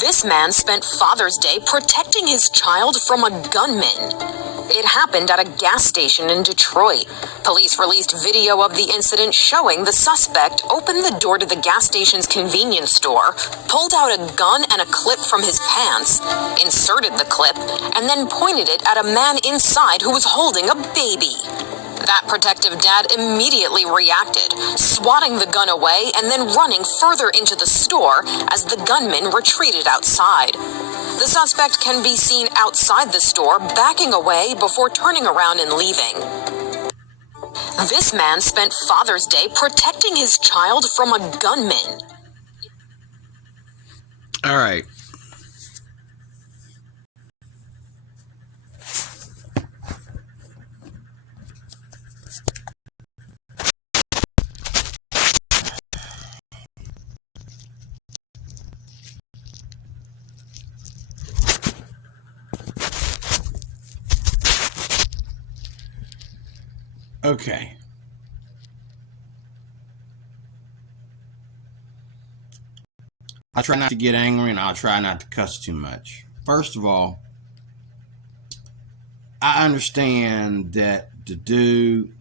This man spent Father's Day protecting his child from a gunman. It happened at a gas station in Detroit. Police released video of the incident showing the suspect opened the door to the gas station's convenience store, pulled out a gun and a clip from his pants, inserted the clip, and then pointed it at a man inside who was holding a baby. That protective dad immediately reacted, swatting the gun away and then running further into the store as the gunman retreated outside. The suspect can be seen outside the store backing away before turning around and leaving. This man spent Father's Day protecting his child from a gunman. All right. Okay. I try not to get angry and I'll try not to cuss too much. First of all, I understand that the dude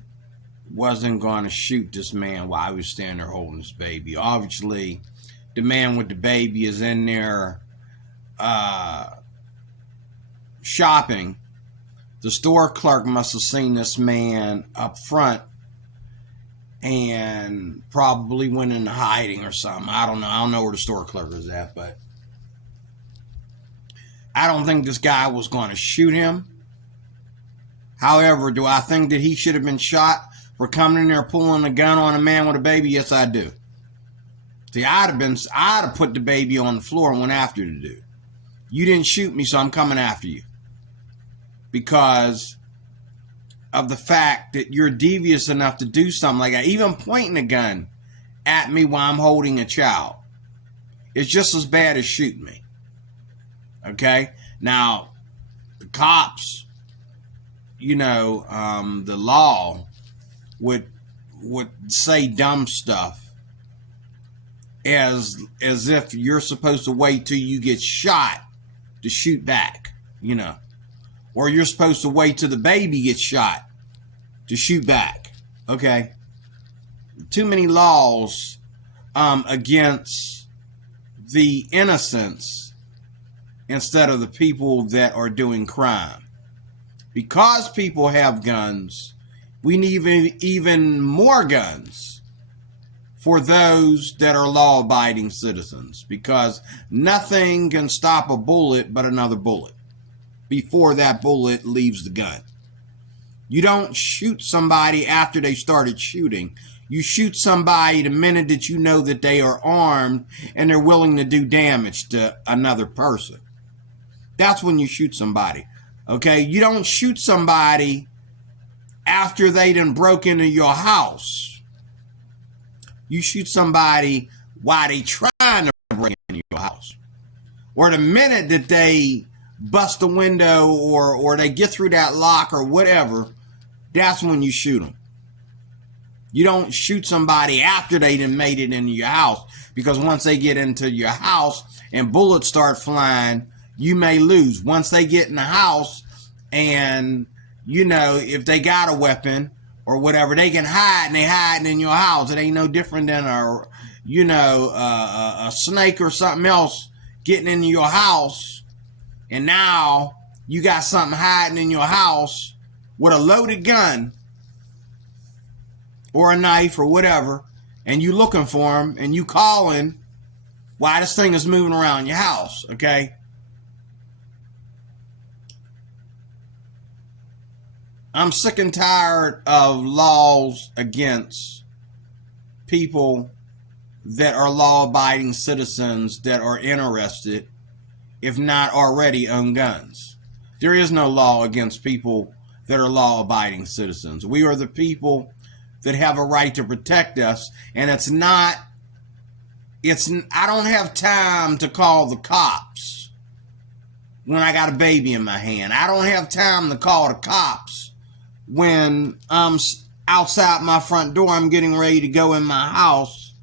wasn't going to shoot this man while he was standing there holding his baby. Obviously, the man with the baby is in there shopping. The store clerk must have seen this man up front and probably went into hiding or something. I don't know. I don't know where the store clerk is at, but I don't think this guy was going to shoot him. However, do I think that he should have been shot for coming in there pulling a gun on a man with a baby? Yes, I do. See, I'd have put the baby on the floor and went after the dude. You didn't shoot me, so I'm coming after you. Because of the fact that you're devious enough to do something like that. Even pointing a gun at me while I'm holding a child. It's just as bad as shooting me. Okay? Now, the cops, the law would say dumb stuff as if you're supposed to wait till you get shot to shoot back, Or you're supposed to wait till the baby gets shot to shoot back. Okay? Too many laws against the innocents instead of the people that are doing crime. Because people have guns, we need even more guns for those that are law-abiding citizens. Because nothing can stop a bullet but another bullet before that bullet leaves the gun. You don't shoot somebody after they started shooting. You shoot somebody the minute that you know that they are armed and they're willing to do damage to another person. That's when you shoot somebody. Okay? You don't shoot somebody after they done broke into your house. You shoot somebody while they trying to break into your house. Or the minute that they bust a window or they get through that lock or whatever, that's when you shoot them. You don't shoot somebody after they done made it into your house, because once they get into your house and bullets start flying, you may lose. Once they get in the house and, if they got a weapon or whatever, they can hide, and they hiding in your house. It ain't no different than a snake or something else getting into your house. And now you got something hiding in your house with a loaded gun or a knife or whatever, and you looking for him and you calling while this thing is moving around your house, okay? I'm sick and tired of laws against people that are law-abiding citizens that are interested, if not already, own guns. There is no law against people that are law-abiding citizens. We are the people that have a right to protect us, and I don't have time to call the cops when I got a baby in my hand. I don't have time to call the cops when I'm outside my front door. I'm getting ready to go in my house,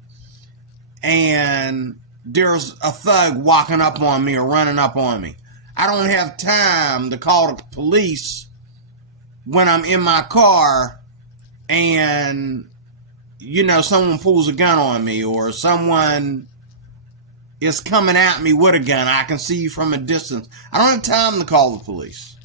and there's a thug walking up on me or running up on me. I don't have time to call the police when I'm in my car and, someone pulls a gun on me or someone is coming at me with a gun. I can see you from a distance. I don't have time to call the police.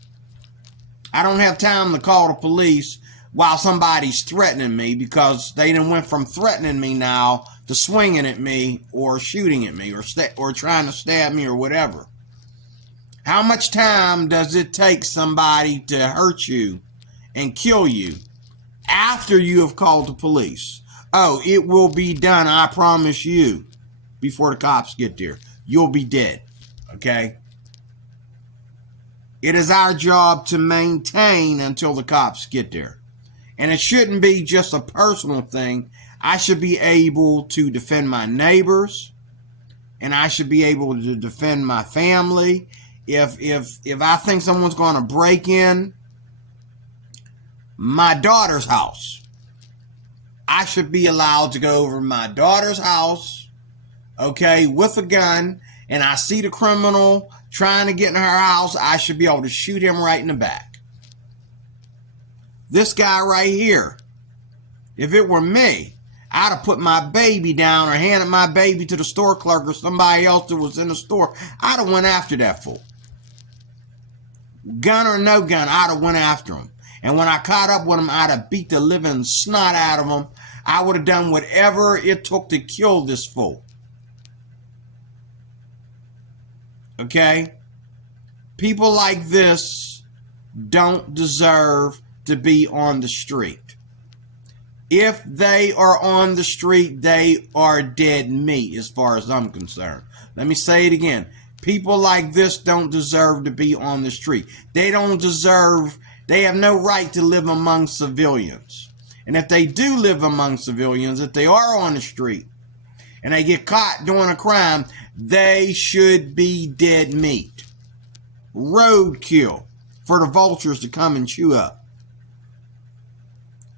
I don't have time to call the police while somebody's threatening me, because they done went from threatening me now to swinging at me or shooting at me or trying to stab me or whatever. How much time does it take somebody to hurt you and kill you after you have called the police? Oh, it will be done, I promise you, before the cops get there. You'll be dead, okay? It is our job to maintain until the cops get there. And it shouldn't be just a personal thing. I should be able to defend my neighbors, and I should be able to defend my family. If I think someone's going to break in my daughter's house, I should be allowed to go over my daughter's house, okay, with a gun, and I see the criminal trying to get in her house, I should be able to shoot him right in the back. This guy right here, if it were me, I'd have put my baby down or handed my baby to the store clerk or somebody else that was in the store. I'd have went after that fool. Gun or no gun, I'd have went after him. And when I caught up with him, I'd have beat the living snot out of him. I would have done whatever it took to kill this fool. Okay? People like this don't deserve to be on the street. If they are on the street, they are dead meat as far as I'm concerned. Let me say it again. People like this don't deserve to be on the street. They have no right to live among civilians. And if they do live among civilians, if they are on the street and they get caught doing a crime, they should be dead meat. Roadkill for the vultures to come and chew up.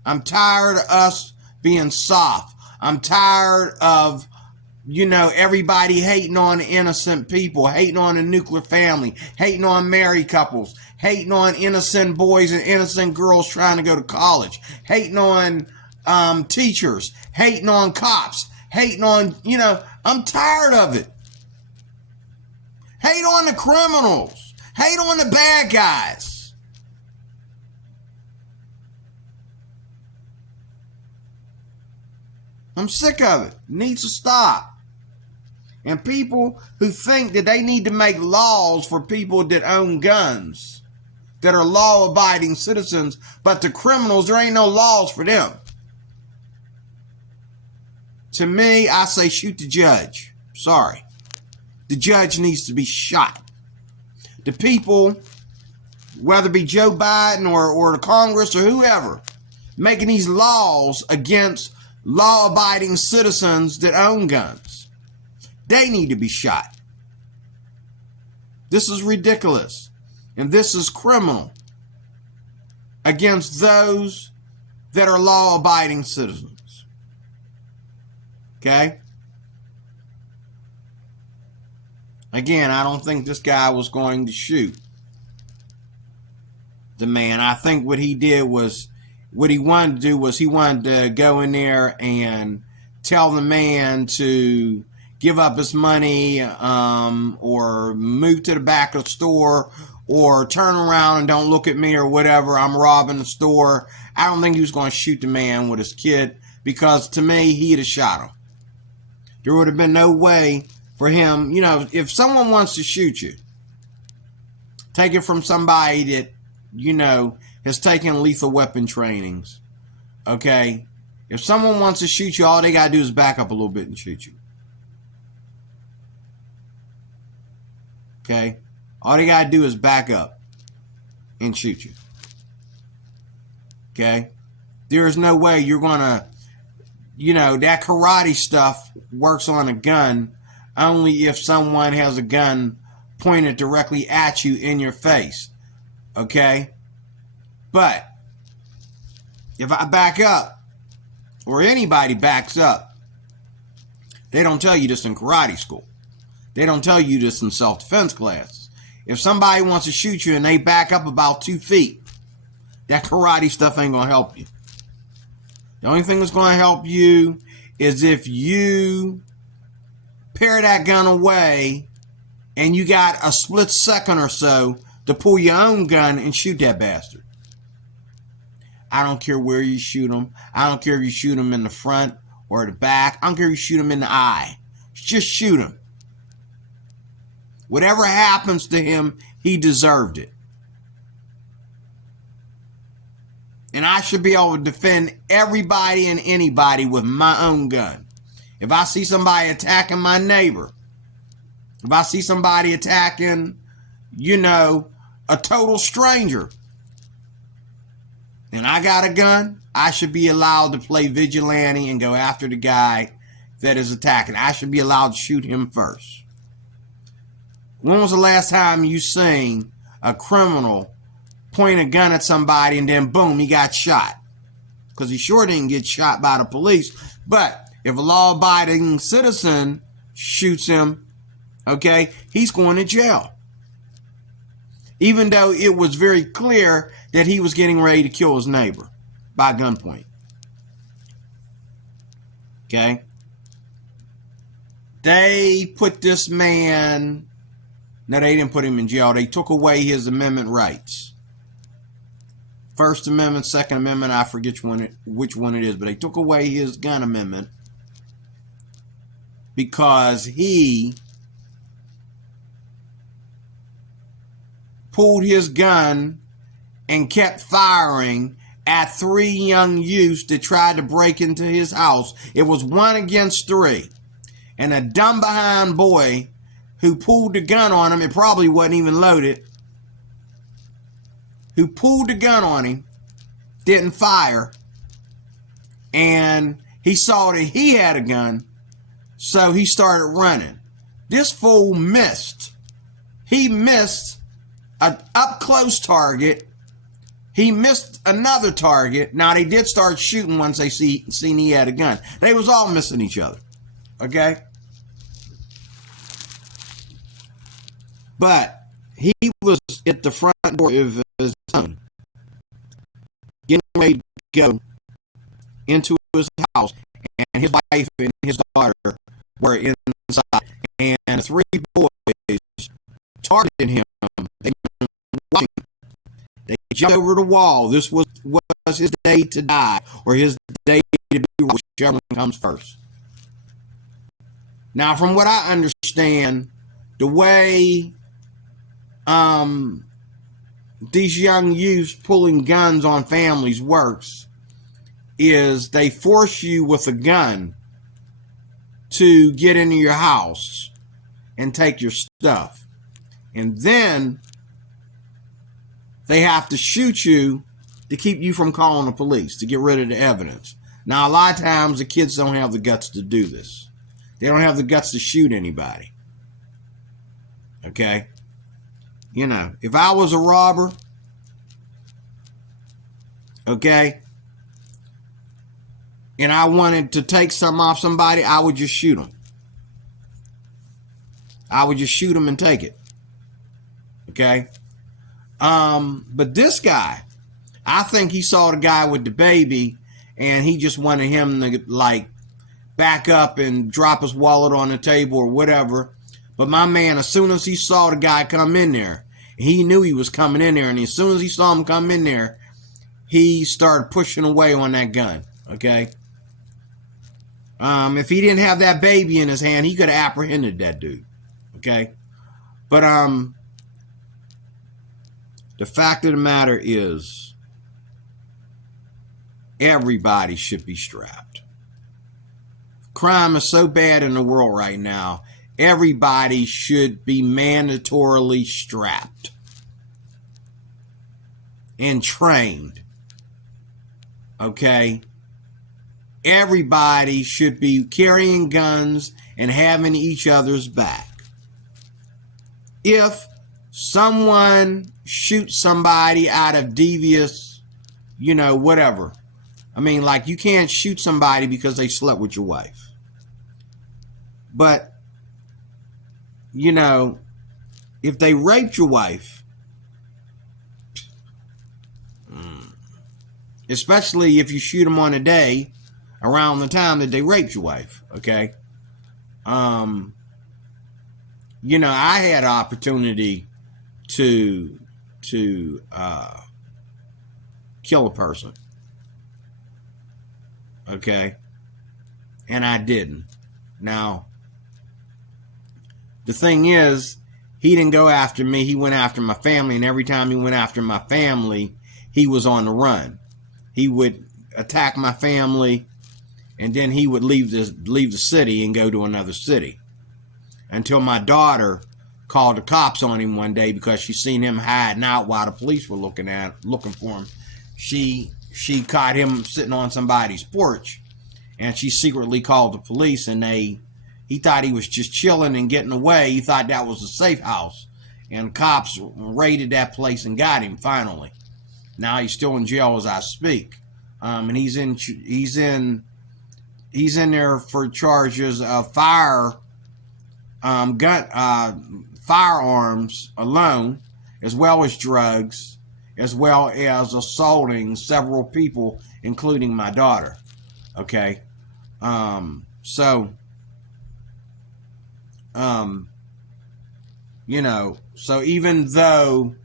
I'm tired of us being soft. I'm tired of, everybody hating on innocent people, hating on the nuclear family, hating on married couples, hating on innocent boys and innocent girls trying to go to college, hating on teachers, hating on cops, hating on, I'm tired of it. Hate on the criminals. Hate on the bad guys. I'm sick of it. It needs to stop. And people who think that they need to make laws for people that own guns, that are law-abiding citizens, but the criminals, there ain't no laws for them. To me, I say shoot the judge. Sorry. The judge needs to be shot. The people, whether it be Joe Biden or the Congress or whoever, making these laws against law-abiding citizens that own guns, they need to be shot. This is ridiculous. And this is criminal against those that are law-abiding citizens. Okay? Again, I don't think this guy was going to shoot the man. I think what he did was, what he wanted to do was he wanted to go in there and tell the man to give up his money or move to the back of the store or turn around and don't look at me or whatever. I'm robbing the store. I don't think he was going to shoot the man with his kid, because to me, he'd have shot him. There would have been no way for him. If someone wants to shoot you, take it from somebody that, has taken lethal weapon trainings. Okay? If someone wants to shoot you, all they got to do is back up a little bit and shoot you. Okay? All they got to do is back up and shoot you. Okay? There is no way you're going to, that karate stuff works on a gun only if someone has a gun pointed directly at you in your face. Okay? But if I back up, or anybody backs up, they don't tell you this in karate school. They don't tell you this in self-defense classes. If somebody wants to shoot you and they back up about 2 feet, that karate stuff ain't going to help you. The only thing that's going to help you is if you pair that gun away and you got a split second or so to pull your own gun and shoot that bastard. I don't care where you shoot him. I don't care if you shoot him in the front or the back. I don't care if you shoot him in the eye. Just shoot him. Whatever happens to him, he deserved it. And I should be able to defend everybody and anybody with my own gun. If I see somebody attacking my neighbor, if I see somebody attacking, a total stranger, and I got a gun, I should be allowed to play vigilante and go after the guy that is attacking. I should be allowed to shoot him first. When was the last time you seen a criminal point a gun at somebody and then boom, he got shot? Because he sure didn't get shot by the police. But if a law-abiding citizen shoots him, okay, he's going to jail. Even though it was very clear that he was getting ready to kill his neighbor by gunpoint. Okay? They put this man... No, they didn't put him in jail. They took away his amendment rights. First Amendment, Second Amendment, I forget which one it is, but they took away his gun amendment because he pulled his gun and kept firing at 3 young youths that tried to break into his house. It was 1 against 3. And a dumb behind boy who pulled the gun on him, it probably wasn't even loaded, who pulled the gun on him, didn't fire, and he saw that he had a gun, so he started running. This fool missed. He missed an up-close target. He missed another target. Now, they did start shooting once they seen he had a gun. They was all missing each other, okay? But he was at the front door of his home, getting ready to go into his house, and his wife and his daughter were inside. And 3 boys targeted him. They jumped over the wall. This was his day to die, or his day to be, whichever one comes first. Now, from what I understand, the way these young youths pulling guns on families works is they force you with a gun to get into your house and take your stuff. And then they have to shoot you to keep you from calling the police, to get rid of the evidence. Now, a lot of times the kids don't have the guts to do this. They don't have the guts to shoot anybody. Okay? If I was a robber, okay, and I wanted to take something off somebody, I would just shoot them. I would just shoot them and take it. Okay? But this guy, I think he saw the guy with the baby and he just wanted him to back up and drop his wallet on the table or whatever. But my man, as soon as he saw the guy come in there, he knew he was coming in there, and as soon as he saw him come in there, he started pushing away on that gun, okay? If he didn't have that baby in his hand, he could have apprehended that dude, okay? But the fact of the matter is, everybody should be strapped. Crime is so bad in the world right now, everybody should be mandatorily strapped and trained. Okay? Everybody should be carrying guns and having each other's back. If someone shoots somebody out of devious, whatever. I mean, you can't shoot somebody because they slept with your wife. But you know, if they raped your wife, especially if you shoot them on a day around the time that they raped your wife, okay? You know, I had an opportunity to kill a person, okay? And I didn't. Now, the thing is, he didn't go after me. He went after my family, and every time he went after my family, he was on the run. He would attack my family, and then he would leave the city and go to another city. Until my daughter called the cops on him one day because she seen him hiding out while the police were looking for him. She caught him sitting on somebody's porch, and she secretly called the police, and he thought he was just chilling and getting away. He thought that was a safe house, and cops raided that place and got him finally. Now he's still in jail as I speak, and he's in there for charges of firearms alone, as well as drugs, as well as assaulting several people, including my daughter. Okay, you know, so even though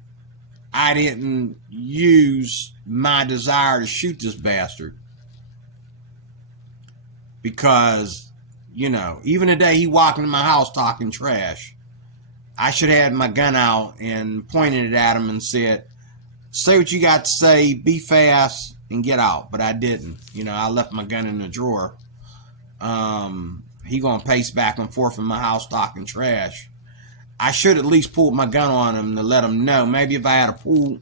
I didn't use my desire to shoot this bastard, because, you know, even the day he walked into my house talking trash, I should have had my gun out and pointed it at him and said, say what you got to say, be fast, and get out. But I didn't. You know, I left my gun in the drawer. He gonna pace back and forth in my house talking trash. I should at least pull my gun on him to let him know. Maybe if I had pulled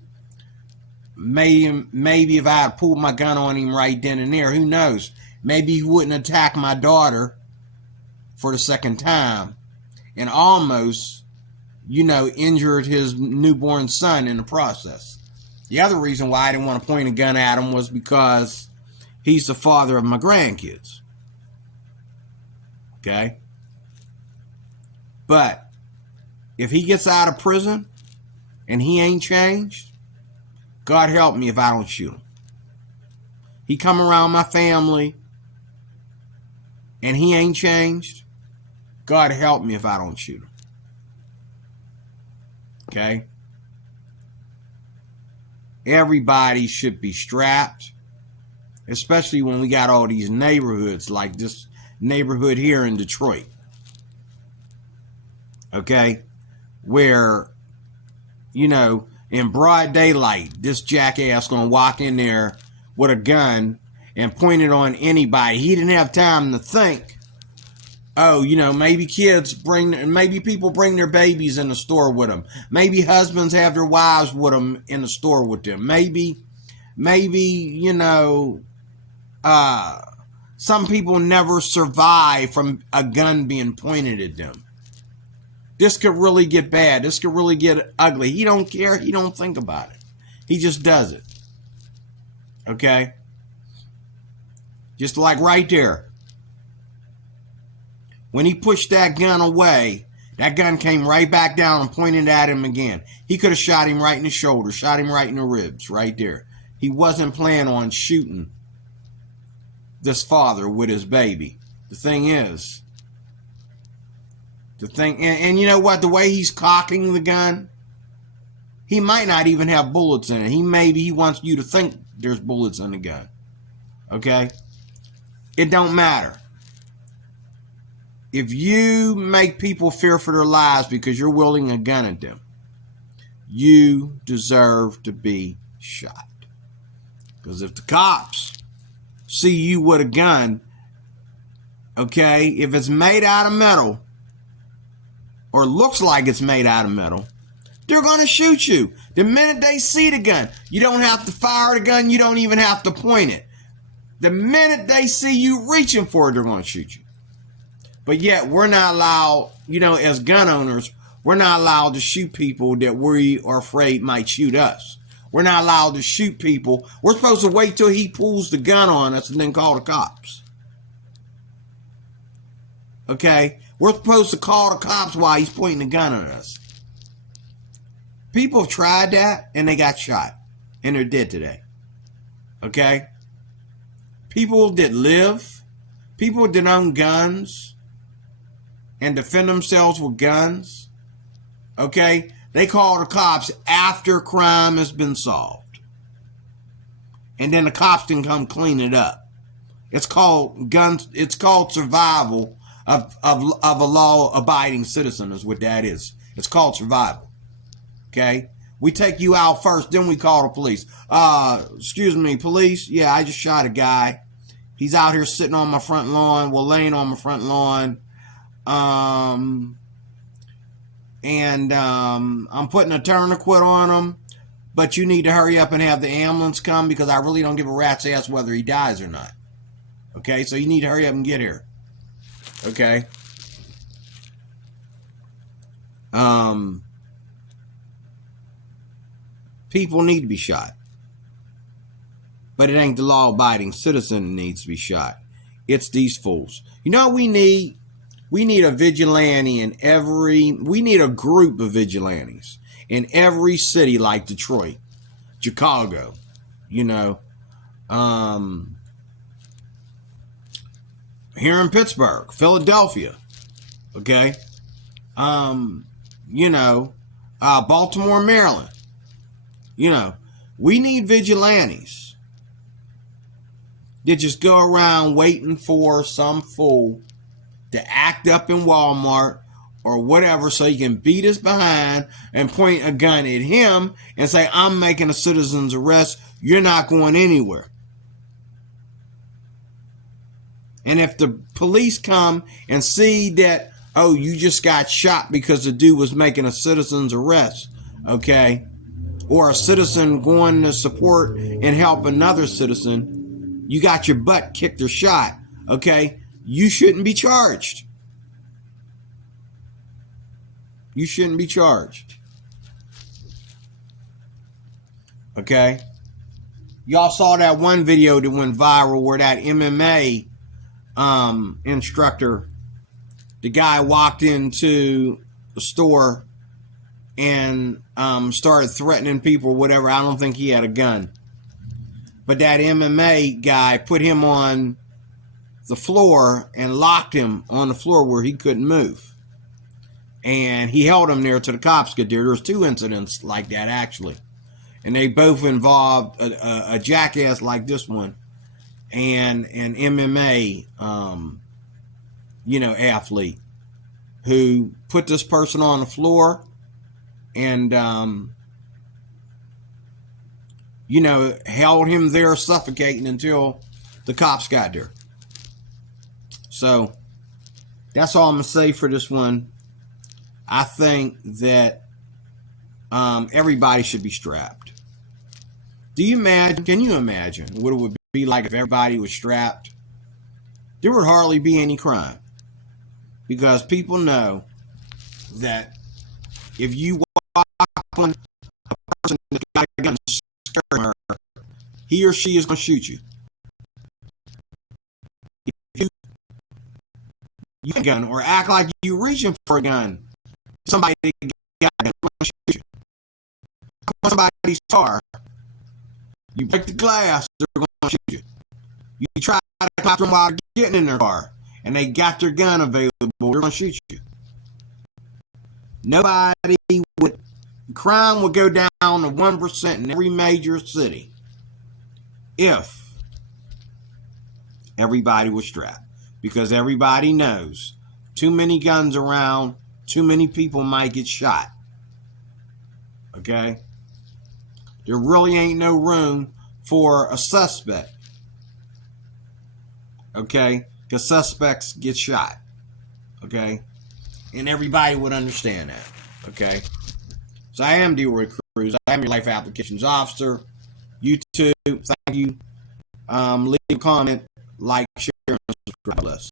my gun on him right then and there, who knows? Maybe he wouldn't attack my daughter for the second time and almost, you know, injured his newborn son in the process. The other reason why I didn't want to point a gun at him was because he's the father of my grandkids. Okay? But if he gets out of prison and he ain't changed, God help me if I don't shoot him. He come around my family and he ain't changed, God help me if I don't shoot him. Okay? Everybody should be strapped, especially when we got all these neighborhoods like this neighborhood here in Detroit. Okay? Where, you know, in broad daylight, this jackass gonna walk in there with a gun and point it on anybody. He didn't have time to think, oh, you know, maybe people bring their babies in the store with them. Maybe husbands have their wives with them in the store with them. Maybe, you know, some people never survive from a gun being pointed at them. This could really get bad. This could really get ugly. He don't care. He don't think about it. He just does it. Okay? Just like right there. When he pushed that gun away, that gun came right back down and pointed at him again. He could have shot him right in the shoulder, shot him right in the ribs, right there. He wasn't planning on shooting this father with his baby. The thing is, and you know what? The way he's cocking the gun, he might not even have bullets in it. He wants you to think there's bullets in the gun. Okay? It don't matter. If you make people fear for their lives because you're wielding a gun at them, you deserve to be shot. Because if the cops see you with a gun, okay, if it's made out of metal, or looks like it's made out of metal, they're going to shoot you. The minute they see the gun, you don't have to fire the gun, you don't even have to point it. The minute they see you reaching for it, they're going to shoot you. But yet, we're not allowed, you know, as gun owners, we're not allowed to shoot people that we are afraid might shoot us. We're not allowed to shoot people. We're supposed to wait till he pulls the gun on us and then call the cops. Okay? We're supposed to call the cops while he's pointing a gun at us. People have tried that and they got shot. And they're dead today. Okay? People that live, people that own guns and defend themselves with guns, okay, they call the cops after crime has been solved. And then the cops can come clean it up. It's called guns. It's called survival of a law-abiding citizen is what that is. It's called survival. Okay? We take you out first, then we call the police. Excuse me, police? Yeah, I just shot a guy. He's out here sitting on my front lawn. Well, laying on my front lawn. I'm putting a tourniquet on him. But you need to hurry up and have the ambulance come because I really don't give a rat's ass whether he dies or not. Okay, so you need to hurry up and get here. Okay? People need to be shot. But it ain't the law-abiding citizen that needs to be shot. It's these fools. You know what we need? We need a vigilante in every... We need a group of vigilantes in every city like Detroit, Chicago, you know. Here in Pittsburgh, Philadelphia, okay? You know, Baltimore, Maryland. You know, we need vigilantes that just go around waiting for some fool to act up in Walmart or whatever so he can beat us behind and point a gun at him and say, I'm making a citizen's arrest. You're not going anywhere. And if the police come and see that, oh, you just got shot because the dude was making a citizen's arrest, okay, or a citizen going to support and help another citizen, you got your butt kicked or shot, okay, you shouldn't be charged. You shouldn't be charged. Okay? Y'all saw that one video that went viral where that MMA instructor, the guy walked into the store and started threatening people or whatever. I don't think he had a gun. But that MMA guy put him on the floor and locked him on the floor where he couldn't move. And he held him there till the cops got there. There was 2 incidents like that, actually. And they both involved a jackass like this one and an MMA, you know, athlete who put this person on the floor and, you know, held him there suffocating until the cops got there. So that's all I'm going to say for this one. I think that everybody should be strapped. Do you imagine, can you imagine what it would be like if everybody was strapped? There would hardly be any crime. Because people know that if you walk on a person that's got a gun scaring her, he or she is going to shoot you. If you have a gun or act like you're reaching for a gun, somebody got a gun, going to shoot you. Somebody's car, you break the glass, they're going to shoot you. You try to stop them while getting in their car, and they got their gun available, they're going to shoot you. Crime would go down to 1% in every major city if everybody was strapped. Because everybody knows too many guns around, too many people might get shot. Okay? There really ain't no room for a suspect. Okay? Because suspects get shot. Okay? And everybody would understand that. Okay? So I am DeRoy Cruz. I am your Life Applications Officer. YouTube, thank you. Leave a comment, like, share, and subscribe. Bless.